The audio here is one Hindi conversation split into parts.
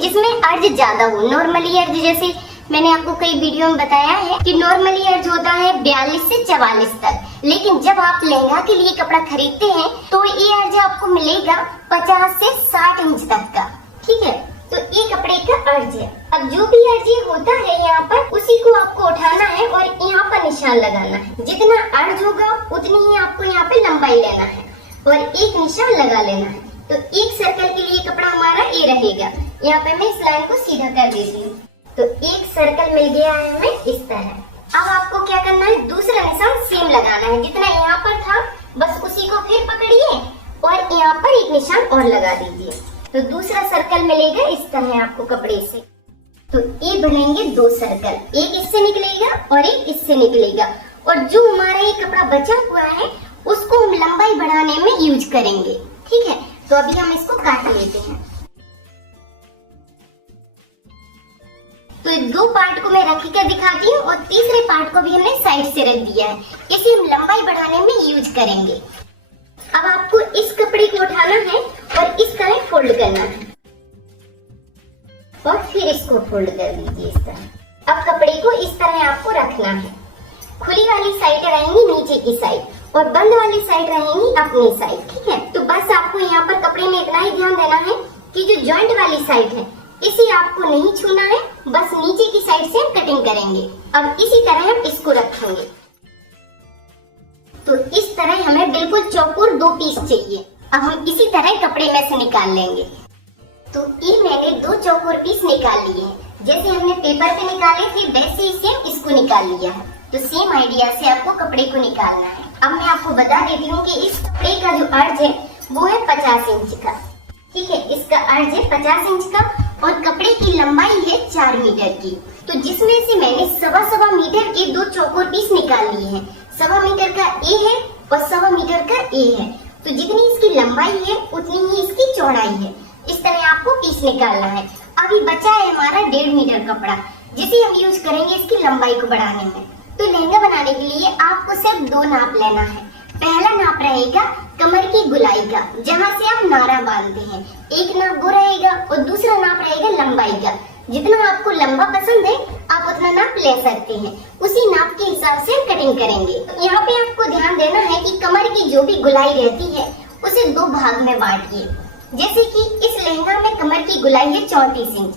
जिसमें अर्ज ज्यादा हो। नॉर्मली अर्ज जैसे मैंने आपको कई वीडियो में बताया है कि नॉर्मली अर्ज होता है 42 से 44 तक, लेकिन जब आप लहंगा के लिए कपड़ा खरीदते हैं तो ये अर्ज आपको मिलेगा 50 से 60 इंच तक का। ठीक है, तो ये कपड़े का अर्ज है। अब जो भी अर्ज होता है यहाँ पर, उसी को आपको उठाना है और यहाँ पर निशान लगाना है। जितना अर्ज होगा उतनी ही आपको यहाँ पे लंबाई लेना है और एक निशान लगा लेना है। तो एक सर्कल के लिए कपड़ा हमारा ये रहेगा। यहाँ पे मैं इस लाइन को सीधा कर देती हूँ। तो एक सर्कल मिल गया है हमें इस तरह। अब आपको क्या करना है, दूसरा निशान सेम लगाना है। जितना यहाँ पर था बस उसी को फिर पकड़िए और यहाँ पर एक निशान और लगा दीजिए। तो दूसरा सर्कल मिलेगा इस तरह आपको कपड़े से। तो ये बनेंगे दो सर्कल, एक इससे निकलेगा और एक इससे निकलेगा। और जो हमारा ये कपड़ा बचा हुआ है उसको हम लंबाई बढ़ाने में यूज करेंगे। ठीक है, तो अभी हम इसको काट लेते हैं। तो दो पार्ट को मैं रख कर दिखाती हूँ और तीसरे पार्ट को भी हमने साइड से रख दिया है। इसे हम लंबाई बढ़ाने में यूज करेंगे। अब आपको इस कपड़े को उठाना है और इस तरह फोल्ड करना है और फिर इसको फोल्ड कर दीजिए इस तरह। अब कपड़े को इस तरह आपको रखना है। खुली वाली साइड रहेंगी नीचे की साइड और बंद वाली साइड रहेंगी अपनी साइड। ठीक है, तो बस आपको यहाँ पर कपड़े में इतना ही ध्यान देना है कि जो जॉइंट वाली साइड है इसे आपको नहीं छूना है, बस नीचे की साइड से हम कटिंग करेंगे। अब इसी तरह हम इसको रखेंगे। तो इस तरह हमें बिल्कुल चौकोर दो पीस चाहिए। अब हम इसी तरह कपड़े में से निकाल लेंगे। तो ये मैंने दो चौकोर पीस निकाल लिए हैं। जैसे हमने पेपर पे निकाले थे वैसे ही सेम इसको निकाल लिया है। तो सेम आइडिया से आपको कपड़े को निकालना है। अब मैं आपको बता देती हूँ कि इस कपड़े का जो अर्ज है वो है 50 इंच का। ठीक है, इसका अर्ज है 50 इंच का और कपड़े की लंबाई है 4 मीटर की। तो जिसमें से मैंने सवा मीटर के दो चौकोर पीस निकाल लिए हैं। 1.25 मीटर का ए है और 1.25 मीटर का ए है। तो जितनी इसकी लंबाई है उतनी ही इसकी चौड़ाई है। इस तरह आपको पीस निकालना है। अभी बचा है हमारा 1.5 मीटर कपड़ा, जिसे हम यूज करेंगे इसकी लंबाई को बढ़ाने में। तो लहंगा बनाने के लिए आपको सिर्फ दो नाप लेना है। पहला नाप रहेगा कमर की गुलाई का, जहाँ से आप नारा बांधते हैं। एक नाप वो रहेगा और दूसरा नाप रहेगा लंबाई का। जितना आपको लंबा पसंद है आप उतना नाप ले सकते हैं। उसी नाप के हिसाब से कटिंग करेंगे। यहाँ पे आपको ध्यान देना है कि कमर की जो भी गुलाई रहती है उसे दो भाग में बांटिए। जैसे कि इस लहंगा में कमर की गुलाई है 34 इंच,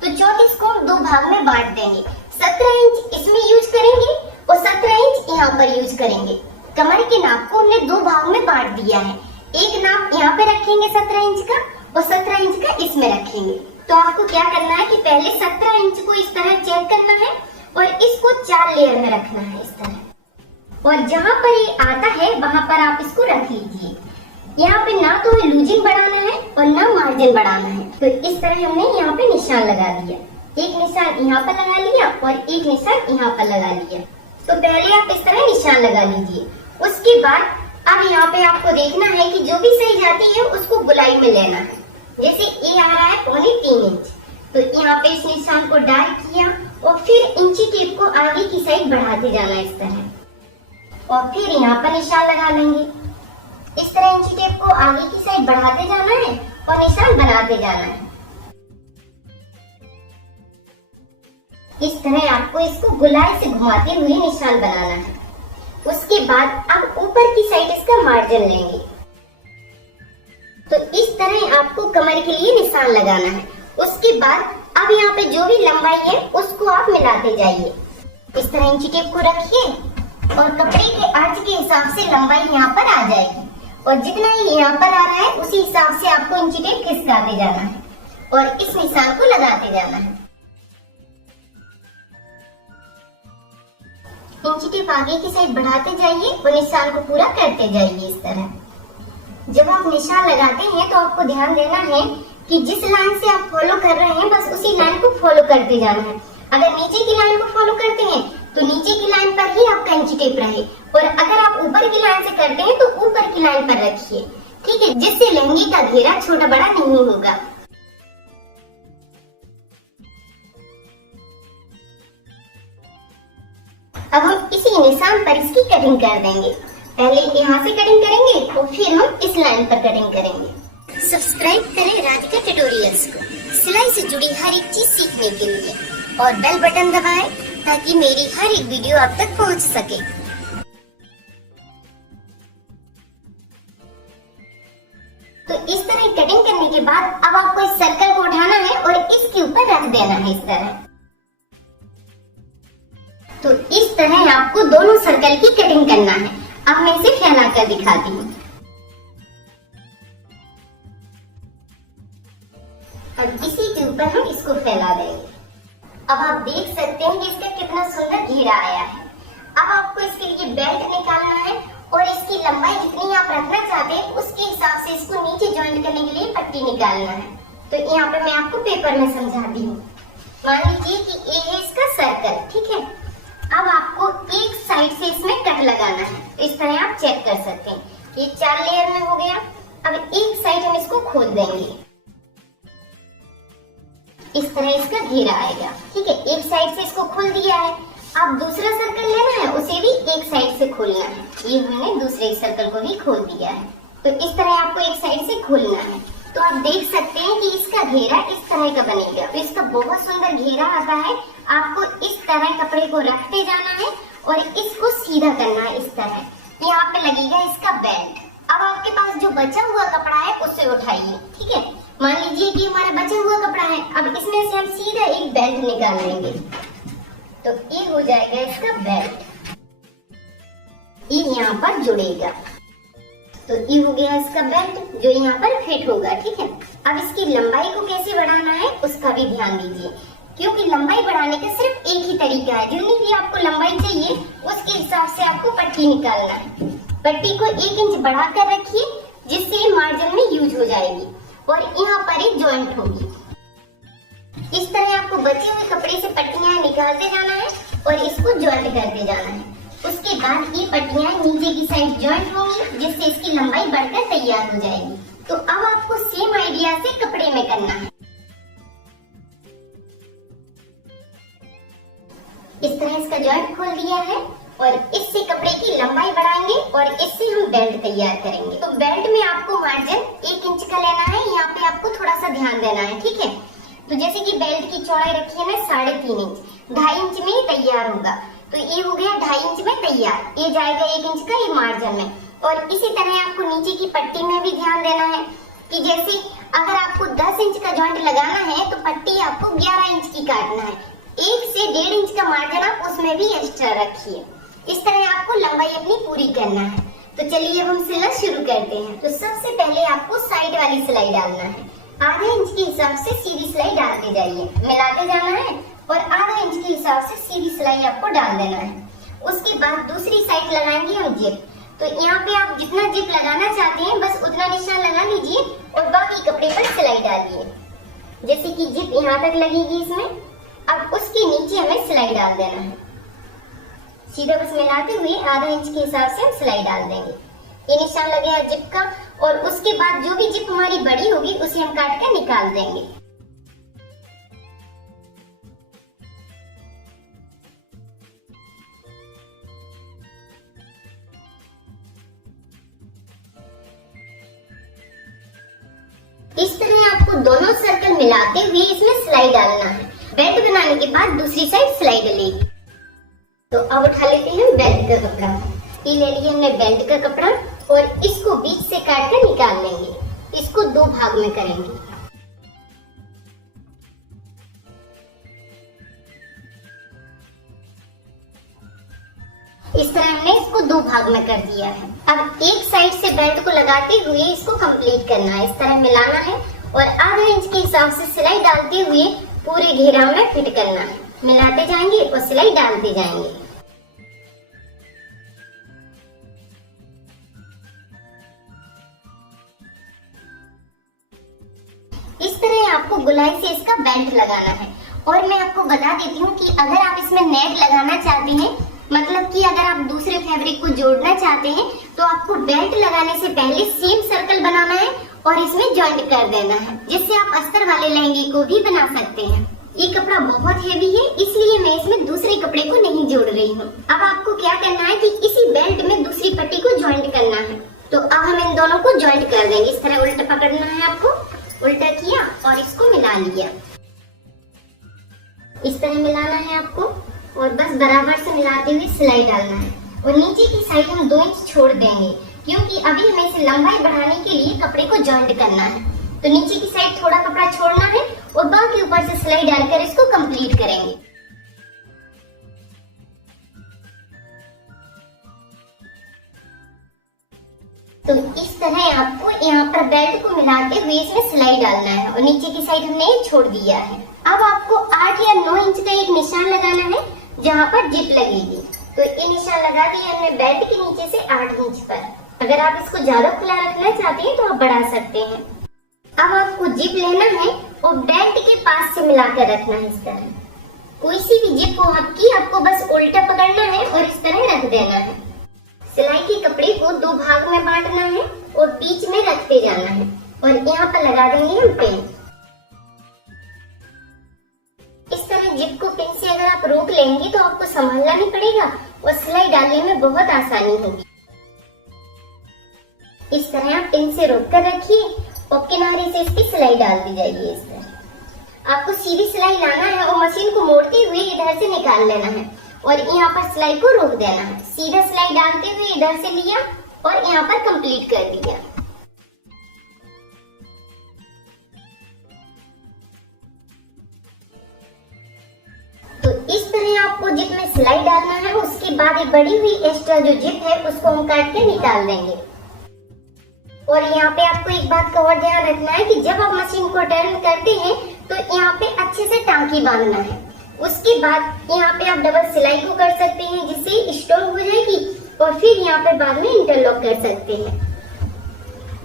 तो 34 को हम दो भाग में बांट देंगे। 17 इंच इसमें यूज करेंगे और 17 इंच यहाँ पर यूज करेंगे। कमर के नाप को हमने दो भाग में बांट दिया है। एक नाप यहाँ पे रखेंगे 17 इंच का और 17 इंच का इसमें रखेंगे। तो आपको क्या करना है कि पहले 17 इंच को इस तरह चेक करना है और इसको 4 लेयर में रखना है इस तरह। और जहाँ पर ये आता है वहाँ पर आप इसको रख लीजिए। यहाँ पे ना तो लूजिंग बढ़ाना है और ना मार्जिन बढ़ाना है। तो इस तरह हमने यहाँ पे निशान लगा दिया। एक निशान यहाँ पर लगा लिया और एक निशान यहाँ पर लगा लिया। तो पहले आप इस तरह निशान लगा लीजिए। उसके बाद अब यहाँ पे आपको देखना है कि जो भी साइज आती है उसको गुलाई में लेना है। जैसे ये आ रहा है 3.25 इंच, तो यहाँ पे इस निशान को डार्क किया और फिर इंची टेप को आगे की साइड बढ़ाते जाना इस तरह और फिर यहाँ पर निशान लगा लेंगे। इस तरह इंची टेप को आगे की साइड बढ़ाते जाना है और निशान बनाते जाना है। इस तरह आपको इसको गुलाई से घुमाते हुए निशान बनाना है। उसके बाद अब ऊपर की साइड इसका मार्जिन लेंगे। तो इस तरह आपको कमर के लिए निशान लगाना है। उसके बाद अब यहाँ पे जो भी लंबाई है उसको आप मिलाते जाइए। इस तरह इंची टेप को रखिए और कपड़े के अर्ज के हिसाब से लंबाई यहाँ पर आ जाएगी और जितना ही यहाँ पर आ रहा है उसी हिसाब से आपको इंची टेप खिसकाते जाना है और इस निशान को लगाते जाना है। इंची टेप आगे की साइड बढ़ाते जाइए और निशान को पूरा करते जाइए इस तरह। जब आप निशान लगाते हैं तो आपको ध्यान देना है कि जिस लाइन से आप फॉलो कर रहे हैं बस उसी लाइन को फॉलो करते जाना है। अगर नीचे की लाइन को फॉलो करते हैं तो नीचे की लाइन पर ही आपका इंची टेप रहे और अगर आप ऊपर की लाइन से करते हैं तो ऊपर की लाइन पर रखिए। ठीक है, जिससे लहंगे का घेरा छोटा बड़ा नहीं होगा। अब हम इसी निशान पर इसकी कटिंग कर देंगे। पहले यहाँ से कटिंग करेंगे और फिर हम इस लाइन पर कटिंग करेंगे। सब्सक्राइब करें राधिका ट्यूटोरियल्स को, सिलाई से जुड़ी हर एक चीज सीखने के लिए, और बेल बटन दबाएं ताकि मेरी हर एक वीडियो आप तक पहुंच सके। तो इस तरह कटिंग करने के बाद अब आपको इस सर्कल को उठाना है और इसके ऊपर रख देना है इस तरह। तो इस तरह आपको दोनों सर्कल की कटिंग करना है। अब मैं इसे फैला कर दिखाती हूँ। अब इसी के ऊपर हम इसको फैला देंगे। अब आप देख सकते हैं कि इसका कितना सुंदर घेरा आया है। अब आपको इसके लिए बेल्ट निकालना है और इसकी लंबाई जितनी आप रखना चाहते हैं उसके हिसाब से इसको नीचे ज्वाइंट करने के लिए पट्टी निकालना है। तो यहाँ पे मैं आपको पेपर में समझाती हूँ। मान लीजिए कि ये है इसका सर्कल, ठीक है। अब आपको एक साइड से इसमें कट लगाना है। इस तरह आप चेक कर सकते हैं। ये 4 लेयर में हो गया। अब एक साइड हम इसको खोल देंगे। इस तरह इसका घेरा आएगा, ठीक है। एक साइड से इसको खोल दिया है। अब दूसरा सर्कल लेना है, उसे भी एक साइड से खोलना है। ये हमने दूसरे सर्कल को भी खोल दिया है। तो इस तरह आपको एक साइड से खोलना है। तो आप देख सकते हैं कि इसका घेरा इस तरह का बनेगा। तो इसका बहुत सुंदर घेरा आता है। आपको इस तरह कपड़े को रखते जाना है और इसको सीधा करना है इस तरह। यहाँ पे लगेगा इसका बेल्ट। अब आपके पास जो बचा हुआ कपड़ा है उसे उठाइए, ठीक है। मान लीजिए कि हमारा बचा हुआ कपड़ा है। अब इसमें से हम सीधा एक बेल्ट निकाल लेंगे। तो ये हो जाएगा इसका बेल्ट। ये यहाँ पर जुड़ेगा। तो ये हो गया इसका बेल्ट जो यहाँ पर फिट होगा, ठीक है। अब इसकी लंबाई को कैसे बढ़ाना है उसका भी ध्यान दीजिए, क्योंकि लंबाई बढ़ाने का सिर्फ एक ही तरीका है। जितनी भी आपको लंबाई चाहिए उसके हिसाब से आपको पट्टी निकालना है। पट्टी को 1 इंच बढ़ा कर रखिए, जिससे मार्जिन में यूज हो जाएगी और यहाँ पर ही ज्वाइंट होगी। इस तरह आपको बचे हुए कपड़े से पट्टियां निकालते जाना है और इसको ज्वाइंट करते जाना है। उसके बाद ये पट्टियां नीचे की साइड ज्वाइंट होंगी, जिससे इसकी लंबाई बढ़कर तैयार हो जाएगी। तो अब आपको सेम आइडिया से कपड़े में करना है। इस तरह इसका ज्वाइंट खोल दिया है और इससे कपड़े की लंबाई बढ़ाएंगे और इससे हम बेल्ट तैयार करेंगे। तो बेल्ट में आपको मार्जिन 1 इंच का लेना है। यहाँ पे आपको थोड़ा सा ध्यान देना है, ठीक है। तो जैसे कि बेल्ट की चौड़ाई रखी है ना 3.5 इंच, 2.5 इंच में ही तैयार होगा। तो ये हो गया 2.5 इंच में तैयार। ये जाएगा 1 इंच का ये मार्जिन में। और इसी तरह आपको नीचे की पट्टी में भी ध्यान देना है कि जैसे अगर आपको 10 इंच का ज्वाइंट लगाना है तो पट्टी आपको 11 इंच की काटना है। 1 से 1.5 इंच का मार्जिन आप उसमें भी एक्स्ट्रा रखिए। इस तरह आपको लंबाई अपनी पूरी करना है। तो चलिए अब हम सिलाई शुरू करते हैं। तो सबसे पहले आपको साइड वाली सिलाई डालना है। आधे इंच के हिसाब से सीधी सिलाई डालते जाइए, मिलाते जाना है और आधा इंच के हिसाब से सीधी सिलाई आपको डाल देना है। उसके बाद दूसरी साइड लगाएंगे हम जिप। तो यहाँ पे आप जितना जिप लगाना चाहते हैं बस उतना निशान लगा लीजिए और बाकी कपड़े पर सिलाई डालिए। जैसे कि जिप यहाँ तक लगेगी इसमें। अब उसके नीचे हमें सिलाई डाल देना है। सीधा बस मिलाते हुए आधा इंच के हिसाब से हम सिलाई डाल देंगे। ये निशान लगेगा जिप का और उसके बाद जो भी जिप हमारी बड़ी होगी उसे हम काट कर निकाल देंगे। इस तरह आपको दोनों सर्कल मिलाते हुए इसमें सिलाई डालना है। बेल्ट बनाने के बाद दूसरी साइड सिलाई डलेगी। तो अब उठा लेते हैं बेल्ट का कपड़ा। ये ले लिया हमने बेल्ट का कपड़ा और इसको बीच से काट कर निकाल लेंगे। इसको 2 भाग में करेंगे। इस तरह हमने इसको 2 भाग में कर दिया है। अब एक साइड से बेल्ट को लगाते हुए इसको कंप्लीट करना है। इस तरह मिलाना है और आधा इंच के हिसाब से सिलाई डालते हुए पूरे घेरा में फिट करना है। मिलाते जाएंगे और सिलाई डालते जाएंगे। इस तरह आपको गोलाई से इसका बेल्ट लगाना है। और मैं आपको बता देती हूँ कि अगर आप इसमें नेट लगाना चाहते हैं, मतलब कि अगर आप दूसरे फैब्रिक को जोड़ना चाहते हैं, तो आपको बेल्ट लगाने से पहले सेम सर्कल बनाना है और इसमें जॉइंट कर देना है, जिससे आप अस्तर वाले लहंगे को भी बना सकते हैं। ये कपड़ा बहुत हेवी है, इसलिए मैं इसमें दूसरे कपड़े को नहीं जोड़ रही हूँ। अब आपको क्या करना है कि इसी बेल्ट में दूसरी पट्टी को ज्वाइंट करना है। तो अब हम इन दोनों को ज्वाइंट कर देंगे। इस तरह उल्टा पकड़ना है आपको उल्टा किया और इसको मिला लिया। इस तरह मिलाना है आपको और बस बराबर से मिलाते हुए सिलाई डालना है। और नीचे की साइड हम 2 इंच छोड़ देंगे क्योंकि अभी हमें इसे लंबाई बढ़ाने के लिए कपड़े को जॉइंट करना है। तो नीचे की साइड थोड़ा कपड़ा छोड़ना है और बाकी ऊपर से सिलाई डालकर इसको कंप्लीट करेंगे। तो इस तरह आपको यहाँ पर बेल्ट को मिलाते हुए इसमें सिलाई डालना है और नीचे की साइड हमने छोड़ दिया है। अब आपको 8 या 9 इंच का एक निशान लगाना है जहाँ पर जिप लगेगी। तो ये निशान लगा दिया हमने बेल्ट के नीचे से 8 इंच पर। अगर आप इसको ज्यादा खुला रखना चाहते हैं तो आप बढ़ा सकते हैं। अब आपको जिप लेना है और बेल्ट के पास से मिलाकर रखना है। इस तरह कोई सी भी जिप हो आपको बस उल्टा पकड़ना है और इस तरह रख देना है। सिलाई के कपड़े को 2 भाग में बांटना है और बीच में रखते जाना है और यहाँ पर लगा देंगे हम पिन। इस तरह जिप को पिन से अगर आप रोक लेंगे तो आपको संभालना नहीं पड़ेगा और सिलाई डालने में बहुत आसानी होगी। इस तरह आप पिन से रोक कर रखिए और किनारे से इसकी सिलाई डाल दी जाएगी। इस तरह आपको सीधी सिलाई लाना है और मशीन को मोड़ते हुए इधर से निकाल लेना है और यहाँ पर सिलाई को रोक देना है। सीधा सिलाई डालते हुए इधर से लिया और यहाँ पर कंप्लीट कर दिया। तो इस तरह आपको जिप में सिलाई डालना है। उसके बाद एक बड़ी हुई एक्स्ट्रा जो जिप है उसको हम काट के निकाल देंगे। और यहाँ पे आपको एक बात का और ध्यान रखना है कि जब आप मशीन को टर्न करते हैं तो यहाँ पे अच्छे से टांकी बांधना है। उसके बाद यहाँ पे आप डबल सिलाई को कर सकते हैं जिससे स्ट्रॉन्ग हो जाएगी और फिर यहाँ पे बाद में इंटरलॉक कर सकते हैं।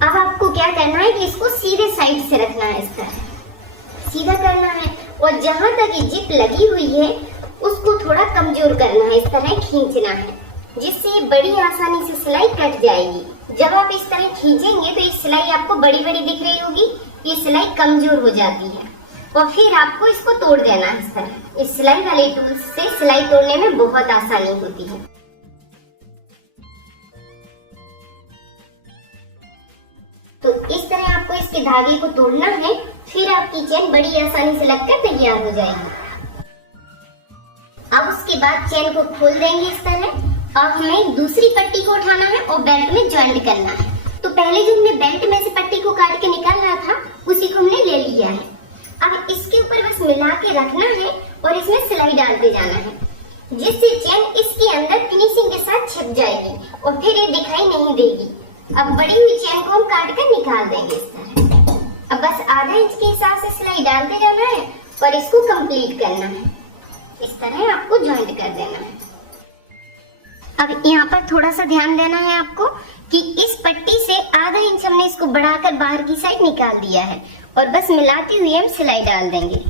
अब आपको क्या करना है कि इसको सीधे साइड से रखना है। इस तरह सीधा करना है और जहां तक ये जिप लगी हुई है उसको थोड़ा कमजोर करना है। इस तरह खींचना है जिससे बड़ी आसानी से सिलाई कट जाएगी। जब आप इस तरह खींचेंगे तो ये सिलाई आपको बड़ी बड़ी दिख रही होगी, ये सिलाई कमजोर हो जाती है और फिर आपको इसको तोड़ देना है। इस तरह इस सिलाई वाले टूल से सिलाई तोड़ने में बहुत आसानी होती है। तो इस तरह आपको इसके धागे को तोड़ना है, फिर आपकी चेन बड़ी आसानी से लगकर तैयार हो जाएगी। अब उसके बाद चेन को खोल देंगे इस तरह। अब हमें दूसरी पट्टी को उठाना है और बेल्ट में ज्वाइंट करना है। तो पहले जो हमने बेल्ट में से पट्टी को काट के निकालना था उसी को हमने ले लिया है। अब इसके ऊपर बस मिला के रखना है और इसमें सिलाई डालते जाना है जिससे चेन इसके अंदर फिनिशिंग के साथ छिप जाएगी और फिर ये दिखाई नहीं देगी। अब बड़ी हुई चेन को हम काट कर निकाल देंगे इस तरह। अब बस आधा इंच के हिसाब से सिलाई डालते जाना है और इसको कंप्लीट करना है। इस तरह आपको ज्वाइंट कर देना है। अब यहाँ पर थोड़ा सा ध्यान देना है आपको कि इस पट्टी से आधा इंच हमने इसको बढ़ाकर बाहर की साइड निकाल दिया है और बस मिलाते हुए हम सिलाई डाल देंगे।